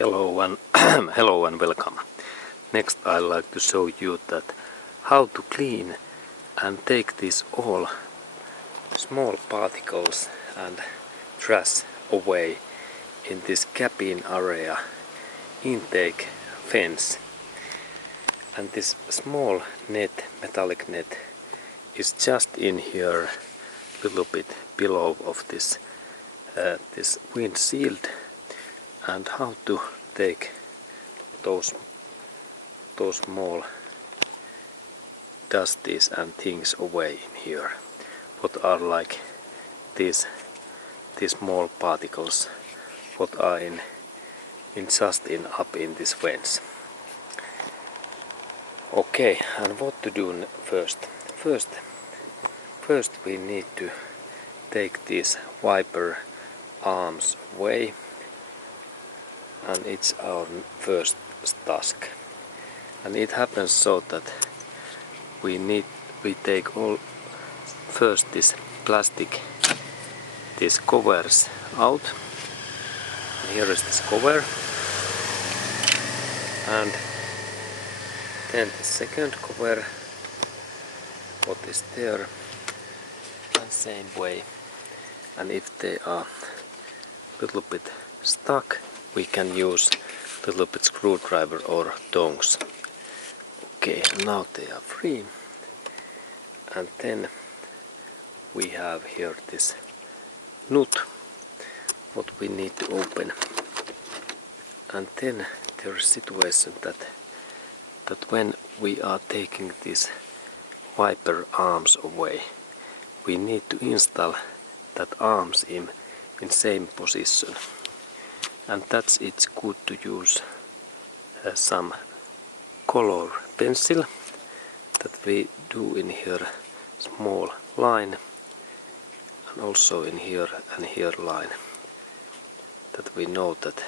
Hello and hello and welcome. Next I'd like to show you that how to clean and take these all small particles and trash away in this cabin area intake fence. And this small net, metallic net, is just in here, little bit below of this windshield. And how to take those small dusties and things away in here. What are like these small particles what are up in this fence. Okay, and what to do first? First we need to take these wiper arms away. And it's our first task. And it happens so that we take first this plastic, these covers out. And here is this cover. And then the second cover, what is there, and same way. And if they are a little bit stuck, we can use a little bit screwdriver or tongs. Okay, now they are free. And then we have here this nut, what we need to open. And then there is a situation that when we are taking these wiper arms away, we need to install that arms in same position. And it's good to use some color pencil that we do in here, small line, and also in here and here line, that we know that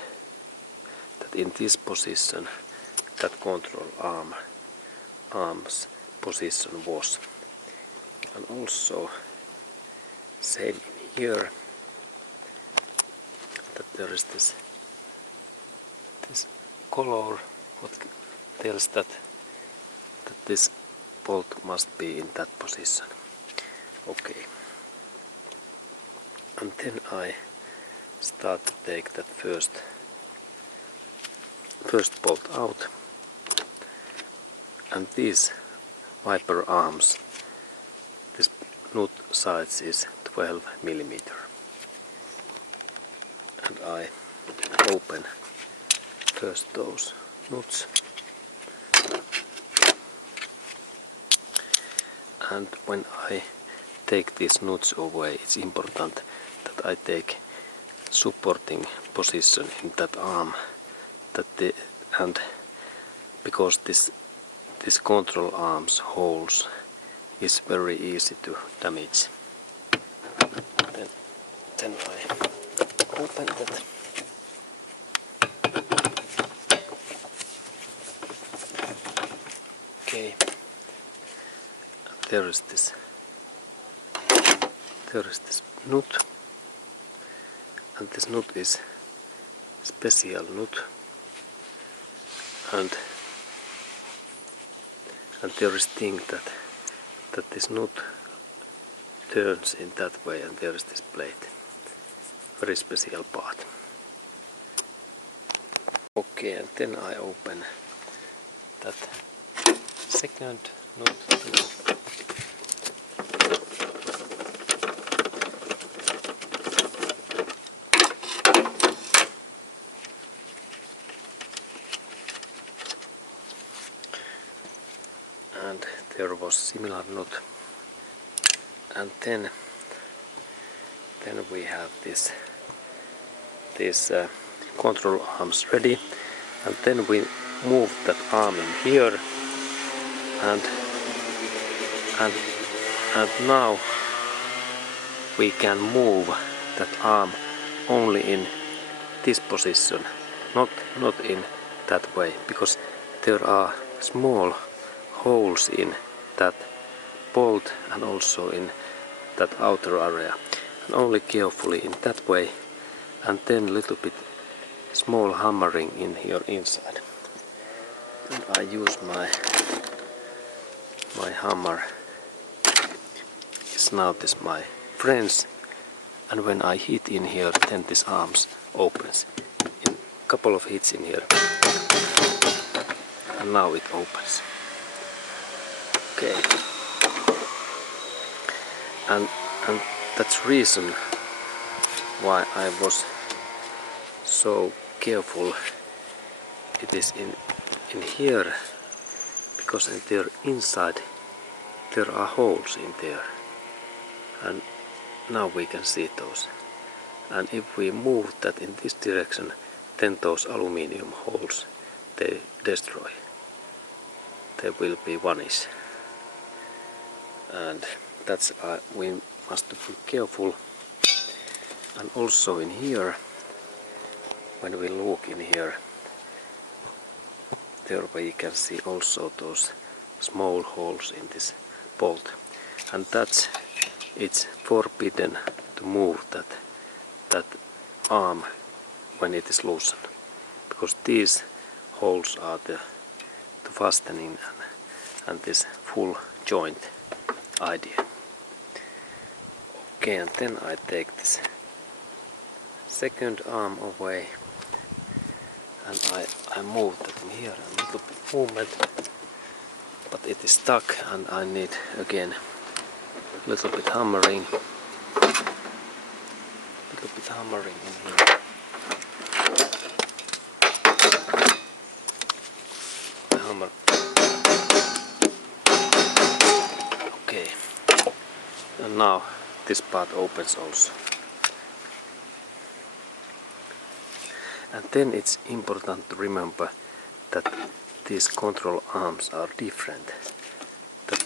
in this position that control arms position was. And also same in here, that there is this color what tells that this bolt must be in that position. Okay. And then I start to take that first bolt out. And these wiper arms, this nut size is 12 mm. And I open first those nuts. And when I take these nuts away, it's important that I take supporting position in that arm, and because this control arms holes is very easy to damage. Then I open that. Okay. There is this nut, and this nut is special nut, and there is thing that this nut turns in that way, and there is this plate, very special part. Okay, and then I open that second nut. And there was similar nut. And then we have these control arms ready, and then we move that arm in here, and now we can move that arm only in this position, not in that way, because there are small holes in that bolt and also in that outer area, and only carefully in that way, and then a little bit small hammering in here inside. And I use my hammer. It's now this my friends, and when I hit in here, then this arms opens. In couple of hits in here, and now it opens. Okay, and that's reason why I was so careful. It is in here, because in there inside there are holes in there, and now we can see those. And if we move that in this direction, then those aluminium holes, they destroy. They will be vanish. And that's we must be careful. And also in here, when we look in here, there we can see also those small holes in this bolt, and that's it's forbidden to move that arm when it is loosened, because these holes are the fastening and this full joint idea. Okay, and then I take this second arm away, and I move that in here, a little bit movement, but it is stuck, and I need again a little bit hammering in here. Hammer. Okay, and now this part opens also. And then it's important to remember that these control arms are different.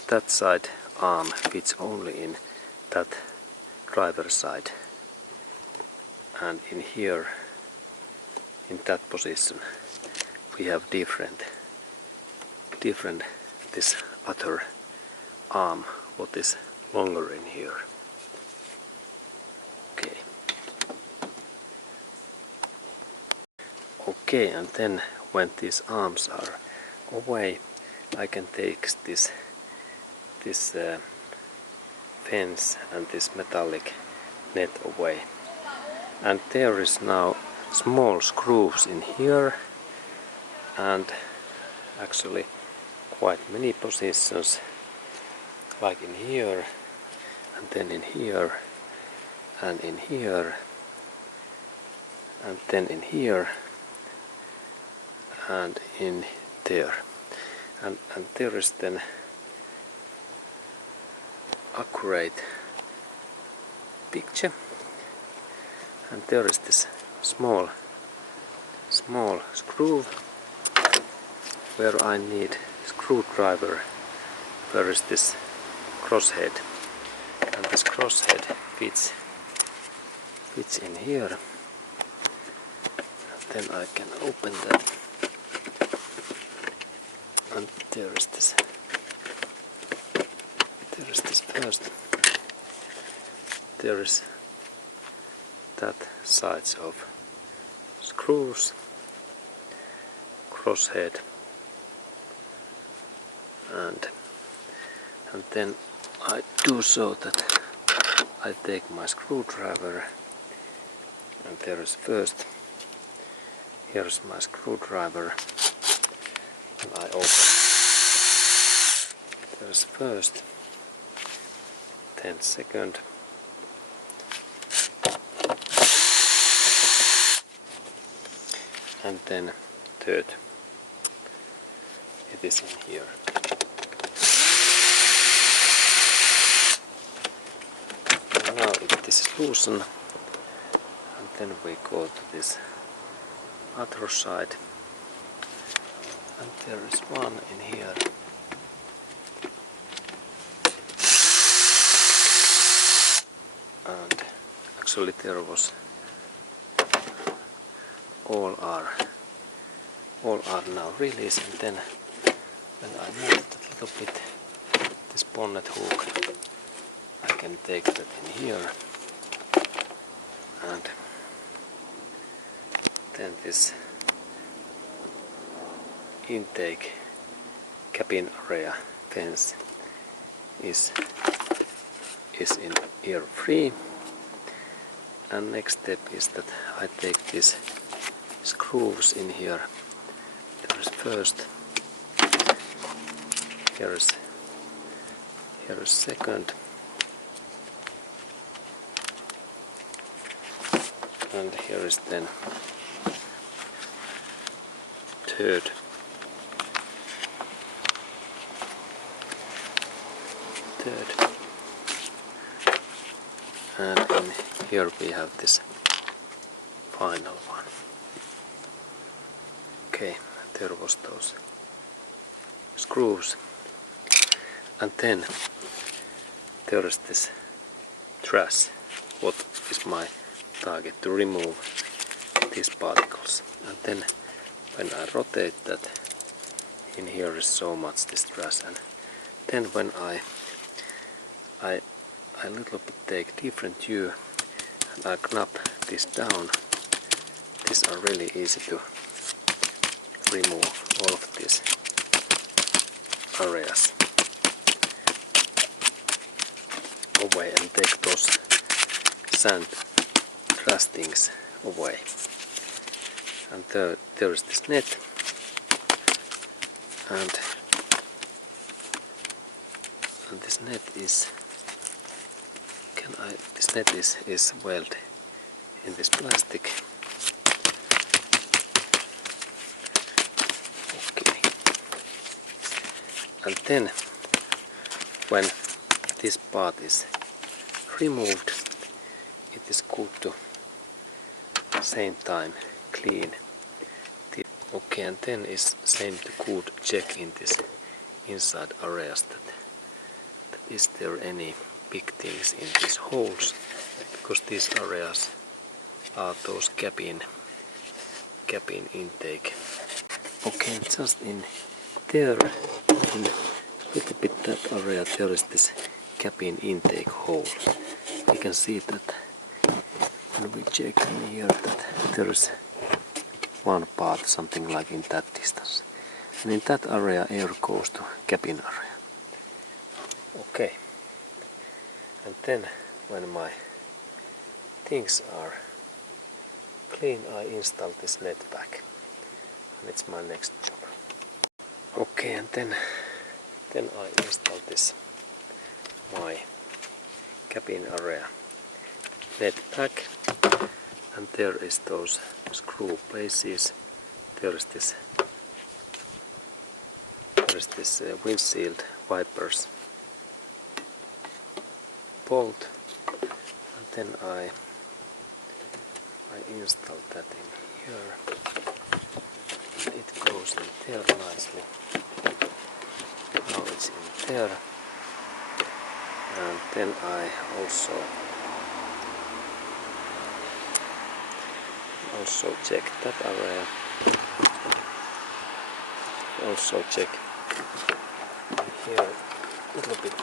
That side arm fits only in that driver side, and in here, in that position, we have different this other arm, what is longer in here. Okay, and then when these arms are away, I can take this fence and this metallic net away. And there is now small screws in here, and actually quite many positions, like in here, and then in here, and in here, and then in here, and in there, and there is then accurate picture, and there is this small screw where I need screwdriver, where is this crosshead, and this crosshead fits in here, and then I can open that. And there is this first. There is that sides of screws, crosshead, and then I do so that I take my screwdriver, and there is first. Here is my screwdriver. And I open. There's first, then second, and then third. It is in here. And now this is loosened, and then we go to this other side. And there is one in here. And actually there was all are now released, and then when I move that little bit, this bonnet hook, I can take that in here, and then this intake cabin area fence is in ear free. And next step is that I take these screws in here. There is first, here is second, and here is then third. And in here we have this final one. Okay, there was those screws. And then there is this trash. What is my target? To remove these particles. And then when I rotate that, in here is so much this trash. And then when I little bit take different view and I knap this down, these are really easy to remove all of these areas away and take those sand trash things away. And there is this net, and this net is this net is welded in this plastic. Okay. And then when this part is removed, it is good to same time clean. Okay, and then is same to good check in this inside areas that is there any big things in these holes, because these areas are those cabin intake. Okay, just in there, in a little bit that area, there is this cabin intake hole. We can see that when we check in here that there is one part, something like in that distance. And in that area air goes to cabin area. Okay. And then when my things are clean, I install this net back. And it's my next job. Okay, and then I install this my cabin area net back. And there is those screw places. There is this windshield wipers bolt, and then I install that in here. It goes in there nicely. Now it's in there, and then I also check that area. Also check here a little bit.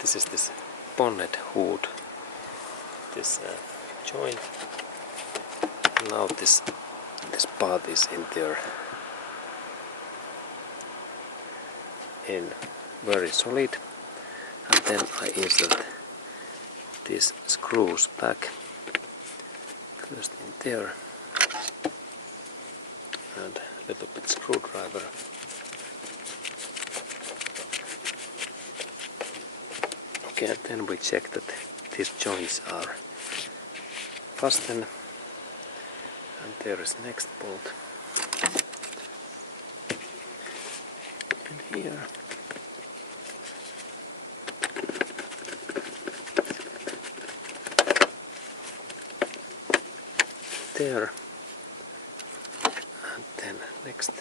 This is this bonnet hood, this joint. Now this part is in there, in very solid, and then I insert these screws back. First in there, and a little bit screwdriver. Okay, and then we check that these joints are fastened, and there is next bolt. And here. There. And then next.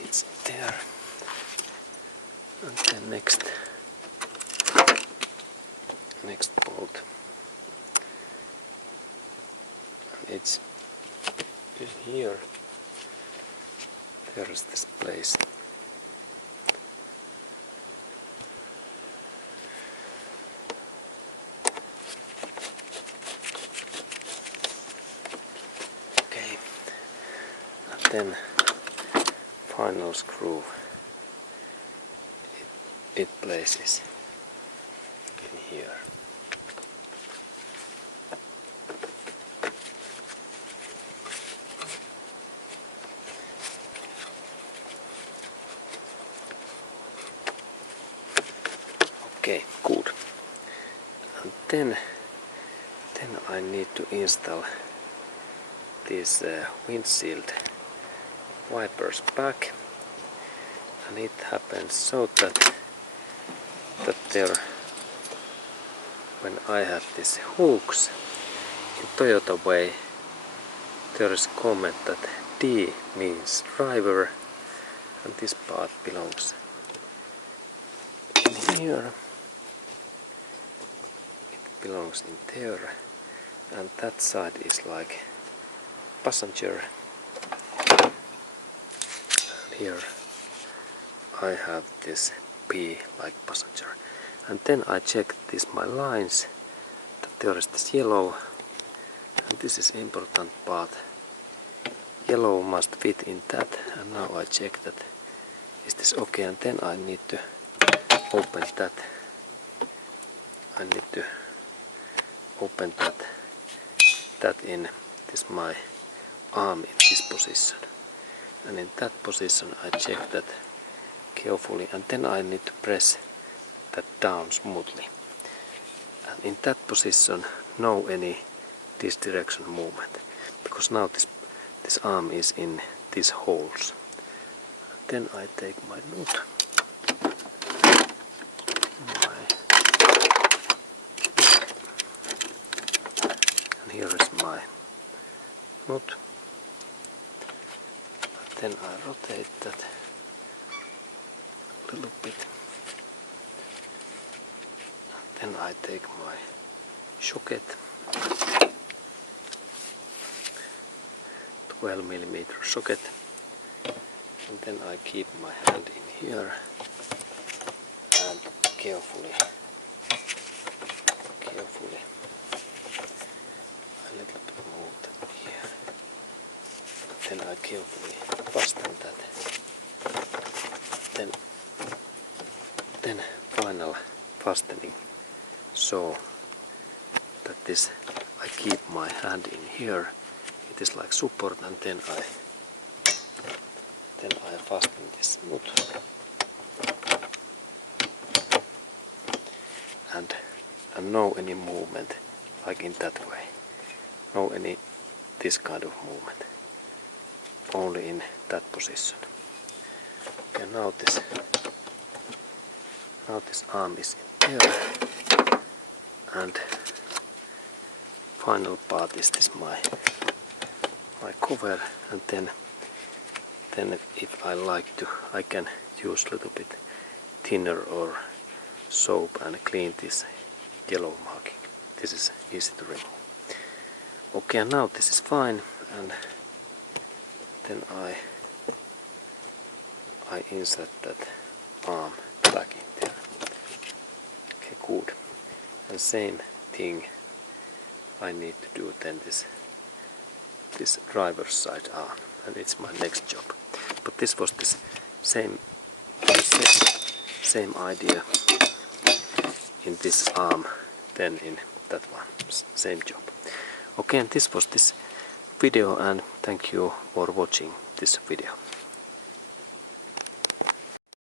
It's there, and then next, next bolt. And it's in here. There is this place. Okay, and then final screw. It places in here. Okay, good. And then I need to install these windshield wipers back, and it happens so that there, when I have these hooks in Toyota way, there is a comment that D means driver, and this part belongs in here. It belongs in there, and that side is like passenger. And here I have this P like passenger. And then I check these my lines, that there is this yellow, and this is important part. Yellow must fit in that, and now I check that is this okay, and then I need to open that. I need to open that in this my arm in this position, and in that position I check that carefully, and then I need to press that down smoothly, and in that position no any this direction movement, because now this arm is in these holes. Then I take my nut, and here is my nut. Then I rotate that a little bit. Then I take my socket, 12mm socket, and then I keep my hand in here and carefully a little bit move that here. Then I carefully fasten that. Then final fastening, so that this I keep my hand in here. It is like support, and then I fasten this nut, and no any movement like in that way. No any this kind of movement. Only in that position. Okay, now this arm is in there, and final part is this my cover, and then if I like to, I can use a little bit thinner or soap and clean this yellow marking. This is easy to remove. Okay, and now this is fine, and then I insert that arm back in there. Okay, good. And same thing I need to do then this driver's side arm, and it's my next job. But this was this same idea in this arm, then in that one, same job. Okay, and this was this video, and thank you for watching this video.